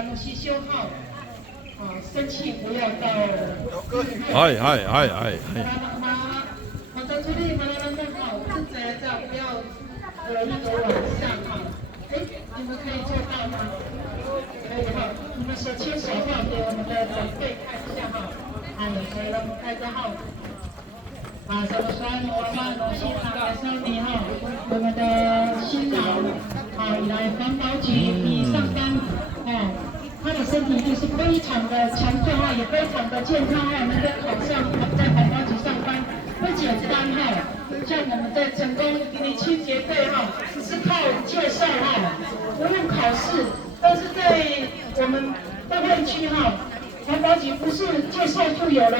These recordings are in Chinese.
咱们是修好，生气不要到。马上处理，马上弄好，是这样，不要那个往上哈。你们可以做到吗？可以哈，你们手牵手哈，给我们的长辈看一下哈。可以了，大家好。怎么说？我们荣幸来收你哈，我们的新郎来环保局你上班他的身体一定是非常的强壮也非常的健康能够考上在环保局上班不简单像我们的成功年轻结队是靠介绍不用考试，但是在我们大会区环保局不是介绍就有了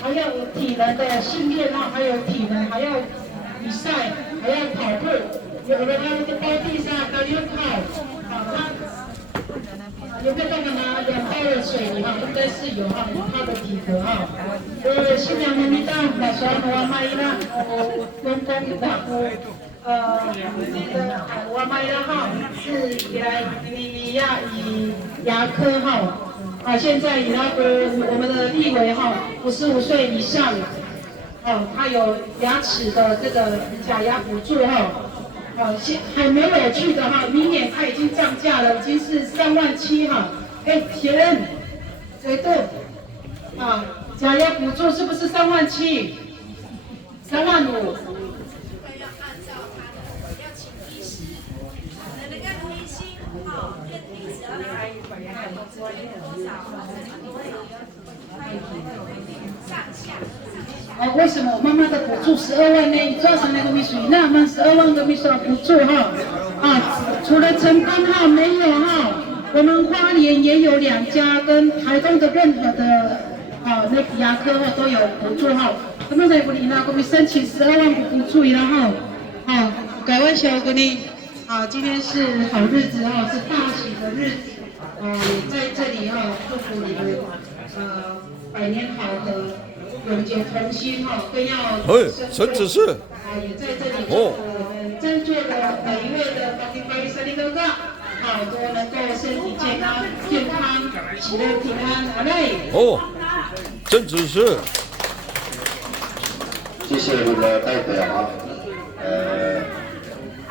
还要体能的训练还有体能，还要比赛，还要跑步。有的他就包地上，他就跑，他有没有办法拿2包的水？应该是有他的体格新娘们到马上我买了，公公我买了是来你以牙科现在我们的立委55岁以上他有牙齿的这个假牙补助还没有去的明年他已经涨价了，已经是37000钱，对假牙补助是不是37000？35000。为什么我妈妈的补助12万呢？你抓上那个秘书，那们12万个秘书补助除了成功没有我们花莲也有2家，跟台东的任何的那个牙科都有补助那么在不里呢，我们申请12万补助了改完小姑娘今天是好日子是大喜的日子在这里祝福你们百年好合，永结同心更要陈子是也在这里祝福我们在座的每一位的法律森林哥哥都能够身体健康、喜乐平安，好嘞。陈子是。谢谢我们的代表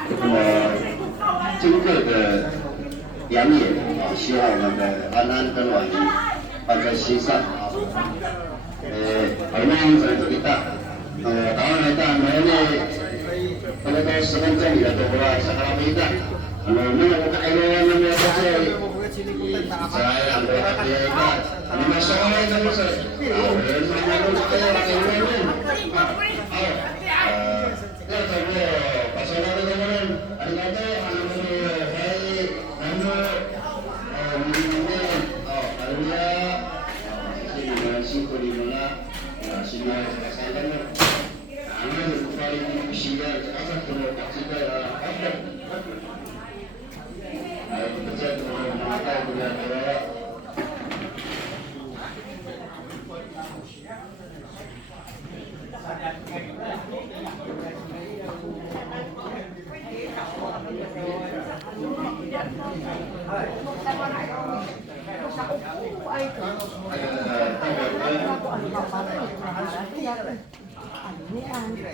那么经过的良言希望我们的安安跟婉仪放在心上얼마나 잘되겠다. 다음에 일단 내년에 그래도 수능장이라 도보라 사람이다. 얼마나 가이로는 여자에 잘안 되니까 아니면 소원에 넘어서 얼마나 놓쳐야 되는 그래서 뭐 가서라도 되면은 아니라도 하나님의 회의 할렐루야 신고리구나 신나의 사랑을 나는 구하는 시간 가서도 같이 가라 어쨌든 나가 그냥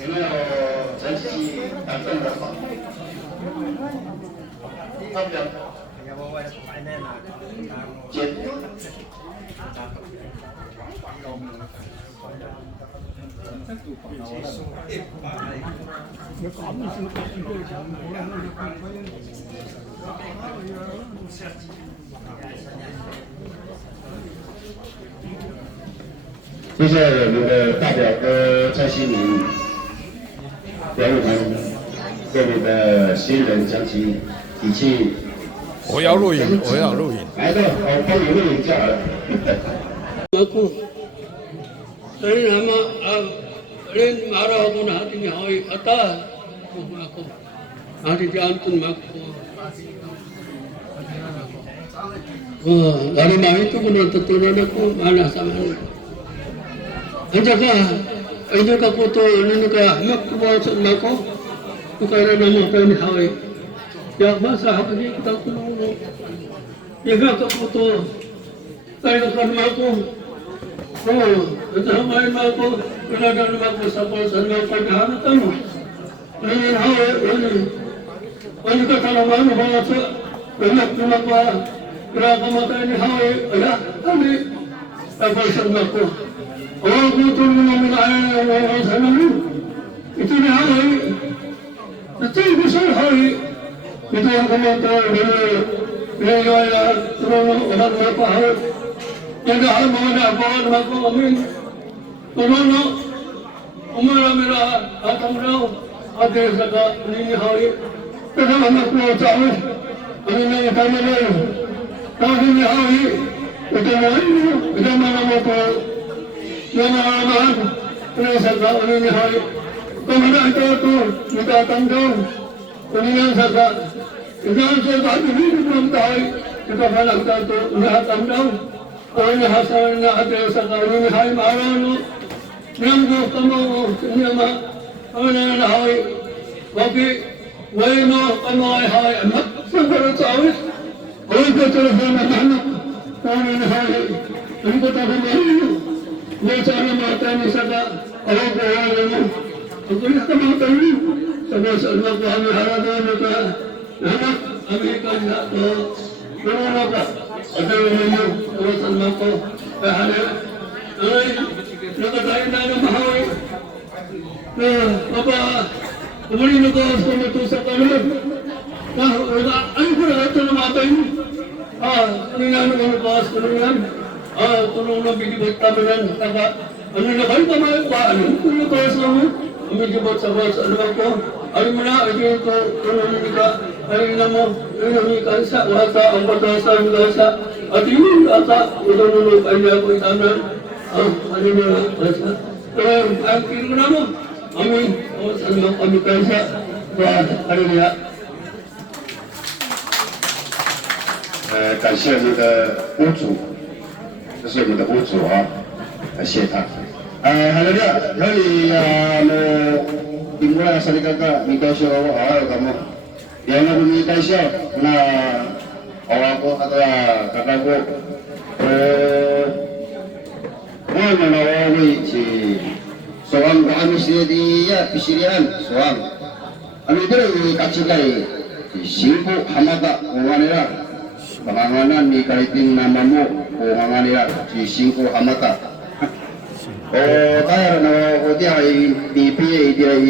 有没有珍惜感动的话？发表。简。谢谢我们的大表哥蔡希明表演团为我们的新人讲起底气。我要录影。来的，我帮你录影下来。rin marah ko na ating yahoy ata ako ating jantun makko dari mami itu kuna tutunan ako mana sama anja ka ayo ka puto nino ka makko sa mako ukara na mo pa ni yahoy ya masa hakani kita kuno Iga ka po to. Kaya ka naman ko. Oo, ito naman ako. Kailangan naman ako sa pasan ng pagkahanatan mo. Ngayon, ano ka talaman mo ba sa anak naman ba? Kaya kamatay ni Hawaii, ala, kami. Tapasan ako. Oo, kutol mo namin ayaw sa namin. Ito ni Hawaii. Ito yung gusto ni Hawaii. Ito ang kamatay. Kaya tulungan ulang na pahal. Nagahan mga naabangan naman ko amin. Tulungan. Umarami na atang raw. Ate sa ka, ninihawi. Pero anak mo sa amin. Ano na yung tama na yun? Tapos ninihawi. Ito na yun. Ito mga mo po. Yung mga amahan. Ano sa ka, ninihawi. Kung na ito, natatanggaw. Kung yan sa ka. Ito ang sa ka, ninihawi tayo. Ito ka lang tayo, natatanggaw. Kung nahasawan na ate sa ka, ninihawi maaraw no. Niyanggo kamo, niyama. Ano na nahawi. Bakit? Why mo kamo ay hawi anak? Sangkaran sa awit. Kung ito telefon na anak. Ano na nahawi. Ano ko tayo mahiyo? Ngayon sa ano mga tayo sa ka. Ako ko wala mo. Ang kulit ka mga tayo. Sabi sa anak ko kami harapan na ka. Anak, Amerika na ito. Pero na ka. At ang ninyo. Ano sa anak ko. Kaya hanip. Ay, nakatayo na ng mahawi. Papa, kumarin ako sa matusak ka naman. Ayun ko na ito namatay mo. Ninano ko nabakas ko na yan. Tulong na bigibot kami yan. Ano na kayo kamay ko? Ano ko nabakas na mo? Bigibot sa bas. Ano ba ko? Ayun mo na, ayun ko. Tulong ka. Ayun na mo. Ayun na may kansa. Wasa, ang patasa, ang kansa. At yun, ata. Ito nulog. Ayun na ako itanan. Ano na, kansa. Ang kiro na mo. Amin. O, saan mo kami kansa. Ano niya? 感谢我们的屋主，这是我们的屋主啊，感谢他。Halaga, kali timula sa likaka, negosyo ako kamo. Yan na bumita siya na awa ko at kakak ko. Ngayon na nawaway si soang kami siya diya, pisirian, soang. Ano ito yung kachikay, singko hamada, kung nila. Panganganan ni kaiting nama mo o mga nila si Singko Hamata. O tayo na o dia ay BPA dia ay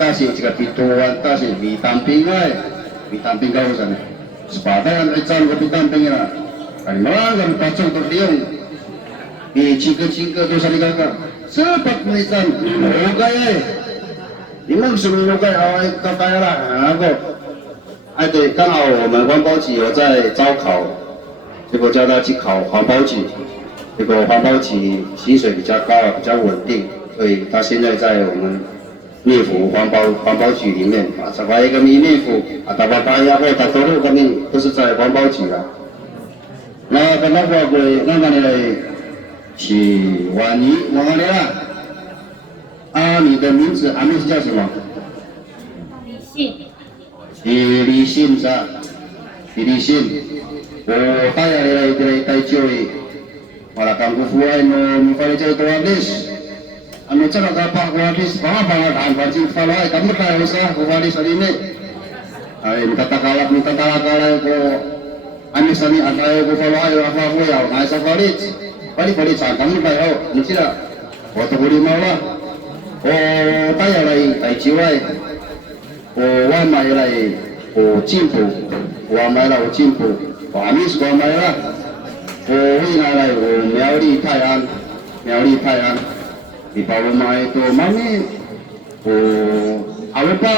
kasi jika pituan kasi bitamping ay bitamping kau sana. Sepatah yang ikan ko bitamping na. Kali malang pacong terdiung di cingke tu sa ligaka. Sepat mo ikan o kaya limang sumino kaya away kakaya lah ako. 哎，对，刚好我们环保局有在招考，结果叫他去考环保局，结果环保局薪水比较高，比较稳定，所以他现在在我们灭府环保局里面啊，这块一个灭府啊，大把大家或大多数可能都是在环保局啊。那跟他说过，那个呢是婉妮，我问你啦，啊，你的名字阿妹是叫什么？李信。 李信是吧？李信，我带来带joy，我来看过户外no，你发的这个hadis，anu cara apa hadis，apa dan wajib follow kamu tahu sah hadis ini. Minta takalak ko, anu sani ada ko follow apa ya, nggak sah hadis, balik sah kamu tahu, mesti lah. Waktu beri malah, oh tanya lagi tai joy. 我买来有进步，我买了有进步，我咪是我买了，我回来有苗栗泰安，你把我买到妈咪，我阿鲁巴，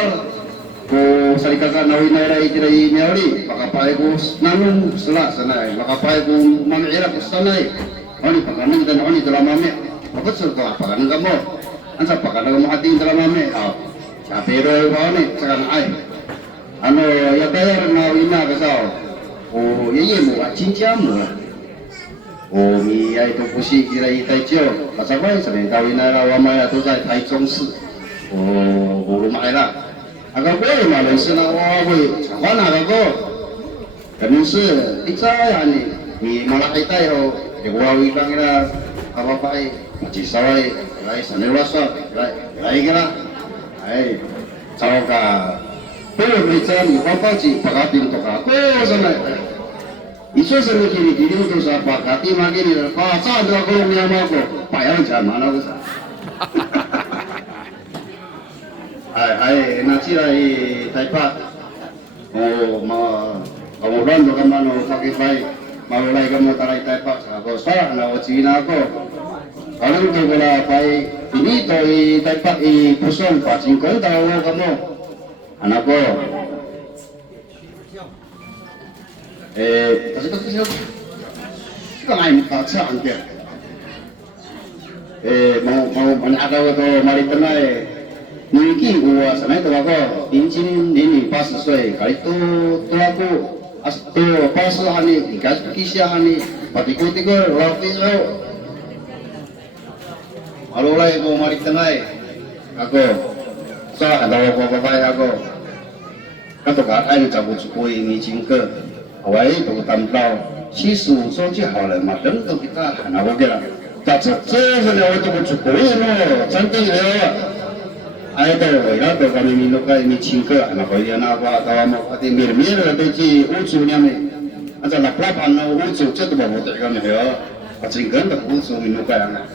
我saya kata nawi naira itu苗栗，maka pakai ku nanun selah sana, maka pakai ku mami era ku sana, oni pakanan kita oni dalam mami, apa surga pakanan kamu, ansa pakanan kamu hati dalam mami, pero ini sekarang ay, ano ya bayar na ina kasau, oh ye mo cinta mo, oh mi ay to pusi kira itai cio, masa kau sering tahu ina rawa maya tu saya Taichung si, oh rumah era, agak boleh malah sana wah boleh, kawan agak go, 可能是你在啊你马拉海带哦，我一般给他apa apa macam sawai lai sana luasa lai kira ai tahu ka kalau macam ni apa sih pakatin tu ka kau sana itu sana kiri itu sah pakati makin ni apa sah tu aku ni ama aku payah macam mana tu sah ai nasi lai taipat oh mau orang tu kan mana pakai baik mau lai kamu tarai taipat aku sah nak Cina aku kalau tu kalau baik ini tu taipat pusong pasing kau tahu kamu anakku tapi kan ai minta cakap dia mau ada tu mari tenai mungkin gua sana tu aku injin ini pas sesuai kali tu aku tu pas hani kisah hani patikul lapis Halo lai ko mari tenai ako sa ada apa aku kan tu kan ai cabut supui ni jingke awai tu tampau 75岁就好了嘛人都给他那我给了但是这个呢我就不去过了真的了ai tu ya tu kami minum kai ni jingke anak kau dia nak apa tahu mau hati mir tu ji ucu ni ame aja nak lapan ucu tu tu bawa tak kami ya jingke tu ucu minum kai anak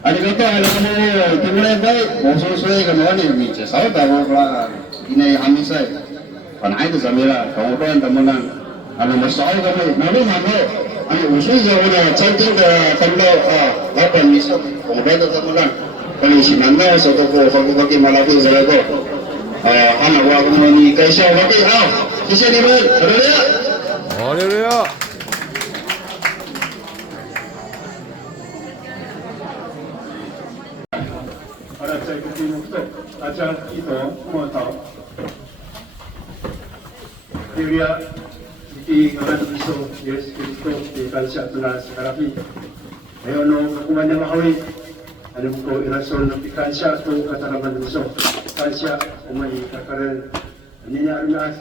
Arigato kamu timulai baik, musuh saya kamu ni macam saya tahu lah ini kami saya, kan itu samira kamu tuan temunan, anu masalah kamu, malu, anu usul jauh na cantik ke tembok, lapan misal, kamu tuan temunan, kalau si mana satu ko bagi malapi saya ko, anak gua kamu ni kaisa bagi, sisi ni ber, ada ya.在这个地方做，大家一同摸到。Dia di kanan iso Yesus Kristus di kansia tunas karapi. Ayo no kakuman yang mahawi. Ano ko irasol ng kansia to kataraman iso. Kansia umay kakaran. Niya armas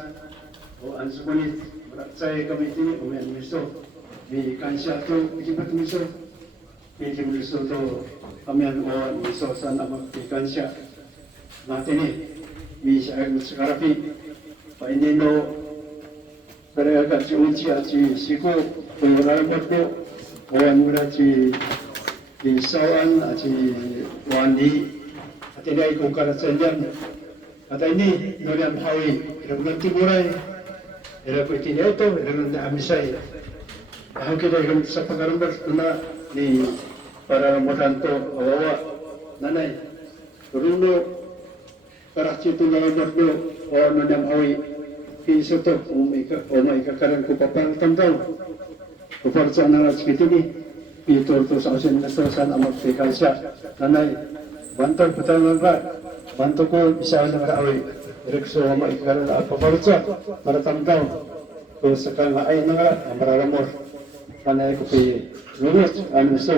o ansukunit maraksay kami tini umay iso. Di kansia to ikipat iso. Di iso to kami ang iso sa namang kansia. Natin ni siya karapi. Painino Karena kat uji aci siku pengurangan waktu orang beraci di sawan aci wandi hati dia ikut kerana senjam kata ini nolak hawi dengan tiburai era peti dia tu dengan amisai aku kita dengan sepakaran bersama di para modanto awak nanai dulu karaci tu nolak waktu orang nolak hawi Soto, umay kakaran ko papang tamdaw. Kupar sa naras kitini, pito to sa asin na sa amak pekansya. Nanay, bantog patangan ba? Bantog ko isa na raawi. Rekso umay kakaran at paparutsa, para tamdaw. Kung sa kanga ay nga, mararamor. Nanay ko pi lulot, so,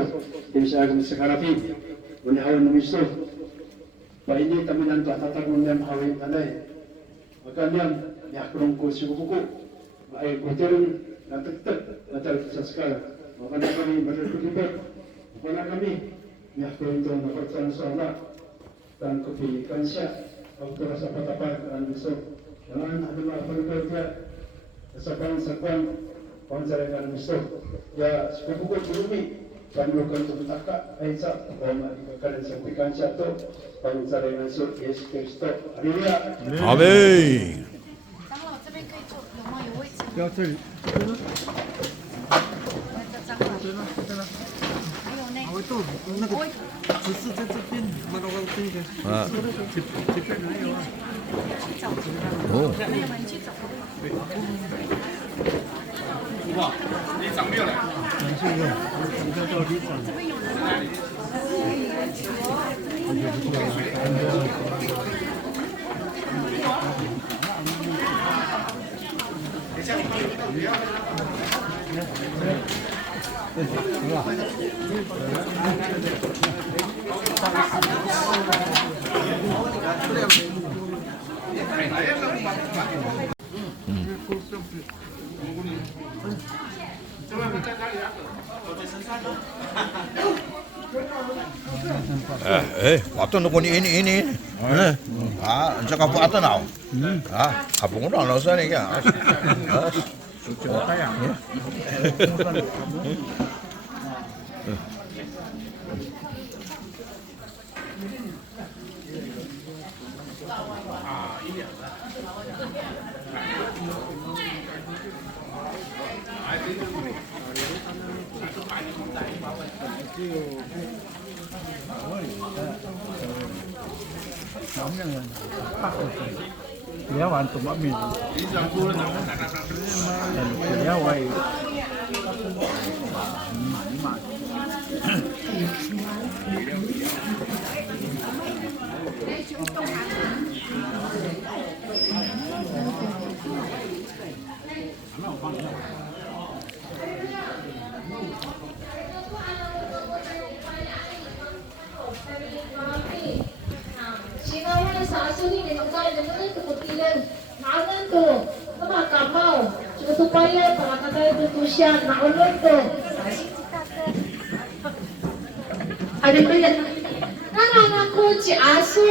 hindi siya agam sa karapi. Unihawan namin so. Paini taminan to, tatagun niya mahawin nanay. Magkanyang, yakrong ko si buku ay kuterin natektek natal sa skala makana kami berkulibat makana kami yakrong to napercaya sa Allah dan kepilihan siya waktu rasa patapar dan besok jangan ada apa-apa dia saban pancaran besok ya sebuku belumi pandukan untuk taka aisa bahwa dikatakan sampaikan satu pancaran Yesus Kristus haleluya 아멘. 不要这里，这个，还有豆腐，那个只是在这边，那个这个，这边哪有啊？哦。你长没有了？这个，你看到底长。Atau nak ini. Cakap apa atau nak? Apa orang nak sana ni kan? Dia wantu mami. Dan dia wai. Singawan sa aso ni dinugay na mga tukutilan. Maanan to, mga kamaw. Supaya para katay to siya, naulod to. Ano ba yan? Nanana ko si aso.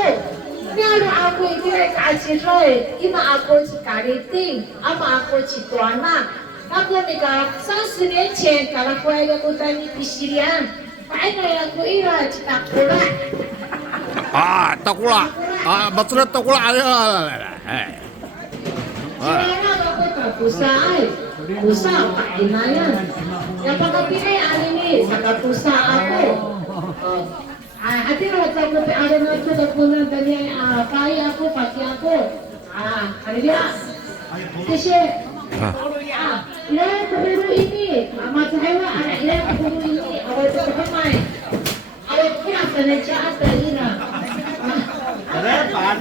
Nalo ako ikiray kaasiroy. Ima ako si kariting. Ama ako si tuana. Ako nika, 30年前からこれがごたにピシリアン。Paano yung kuira, chitakura? Takula. Betul takula ada. Sinara ako ka, pusa ay. Pusa, kain na yan. Yung pagkapinay, ano ni, saka pusa ako. Ati rawat ako, ano na ito, napunan dali, kaya ako, pati ako. Ano niya? Kasi, ilan kaburo ini, mamasahewa, ilan kaburo ini, awal ito kamay. Awal ko na, sanadya ata, ina. Kenapa?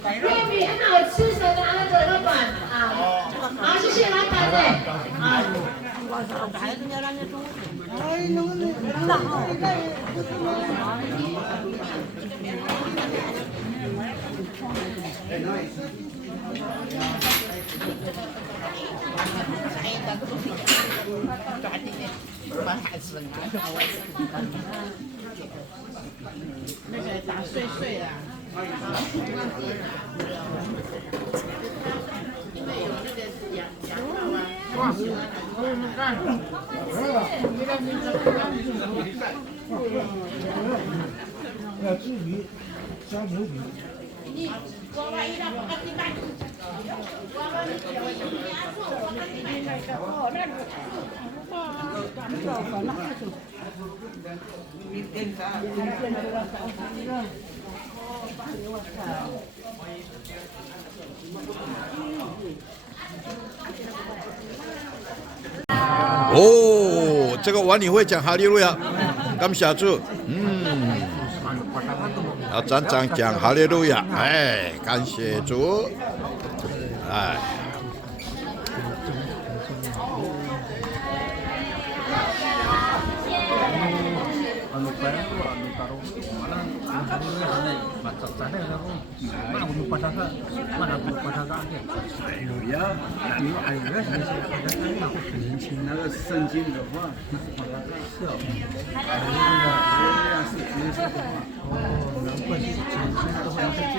Baby, ano, susa na ano ito, laban. Susi, laban eh. Oh, 这个碗你会讲哈利路亚，感谢主。要常常讲哈利路亚，感谢主。那个圣经的话，是哦，难怪是圣经的话是这个，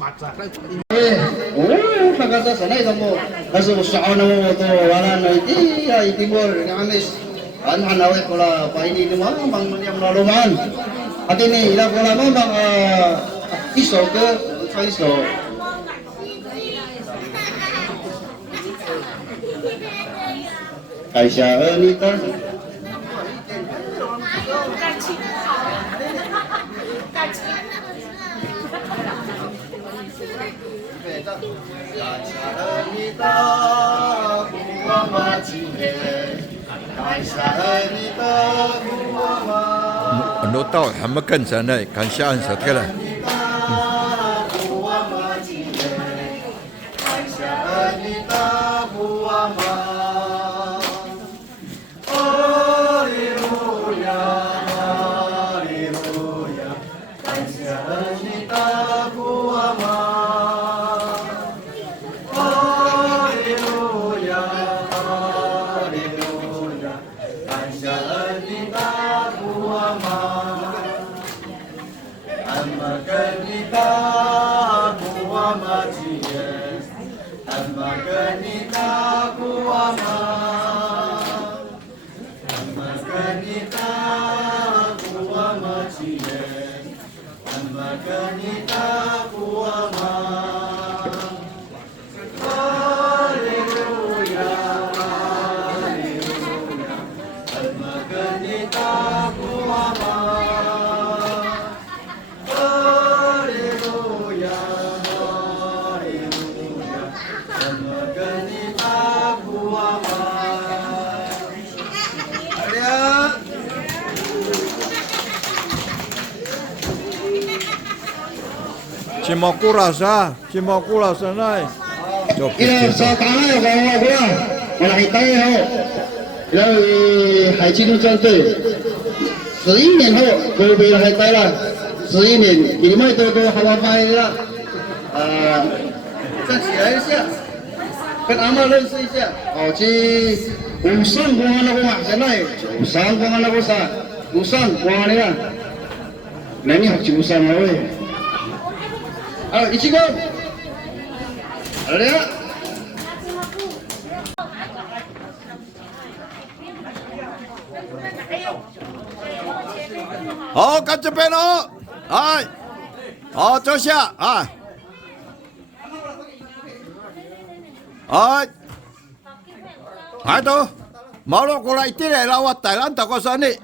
马上pagkasa sanay mo kaso saan mo to wala na iti ay tibor ngamis hanawe pula paini ni mo bang maniam naluman at ini ila pula mo bang iso ke iso Kaisha Anita Anu tahu hamakan sana kansian sekali. Oh Cimokulah sana. Ila sa tanah我来待后，然后海军陆战队11年后回归了海待了，11年你们都好好拍了，站起来一下，跟阿妈认识一下，哦，去武上光那个嘛，现在武上光那个啥，武上光那个，那你学武上了喂，好，一起go，好了。好，看这边哦，哎，好，坐下，哎，哎，来到，mau lo kula iti le lawat Thailand tak kosani,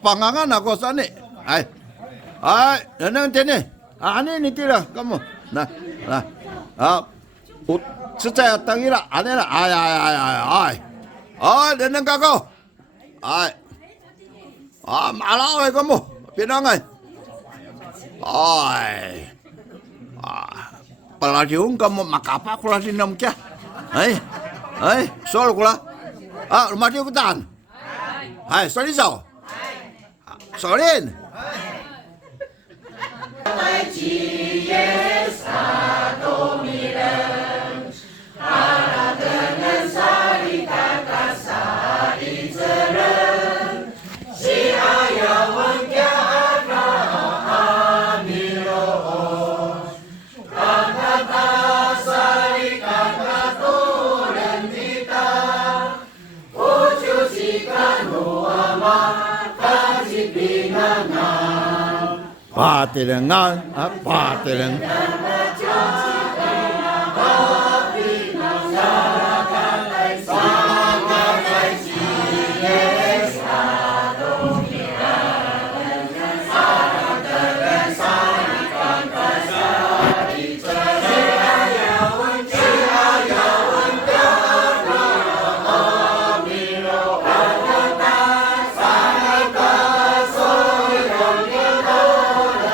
pangangan tak kosani, ay, nang tini, ani kira kamu, nah, sejak tangi lah, ani lah, ay, nang kako, ay, malah kamu, pinangan, ay, pelajung kamu makapa kula sinam kia, ay, soal kula. Rumah dia hutan. Hai, sorry sao? Sorry. Patilengan, patilengan.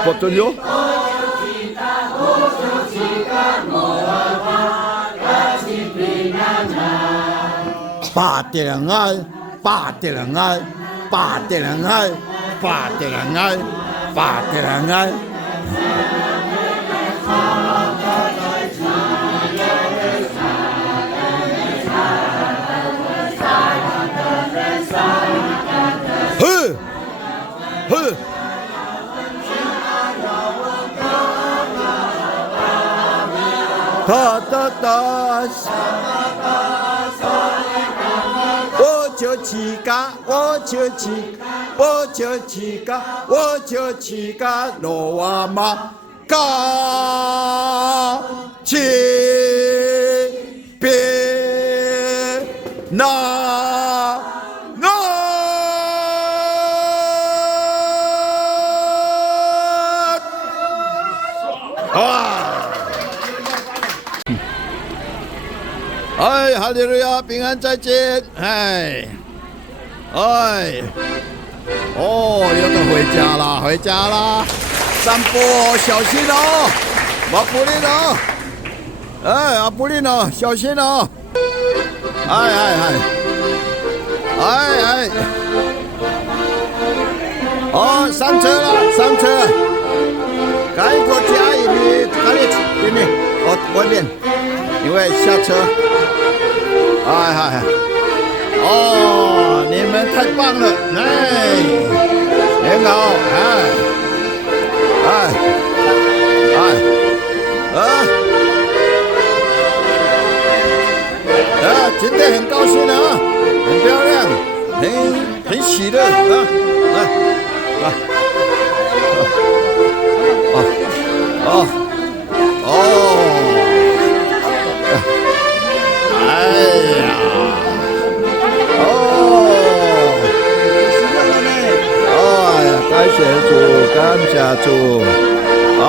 Portfolio. Patilengan, patilengan, patilengan, patilengan, patilengan.我就起个罗阿妈嘎起别那哎，哈利路亚，平安再见，哎，哦，又要回家啦，回家啦，散步哦，小心哦，阿布林哦，阿布林哦，小心哦，哦，上车了，上车，赶紧过家里面，赶紧，外面，因为下车。哦，你们太棒了，哎，今天很高兴啊，很漂亮，很喜乐啊，感谢主，感谢主，好，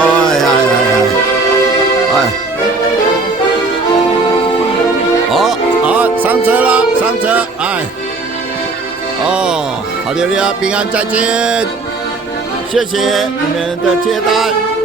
上车了，上车，好利路亚，平安再见，谢谢你们的接待。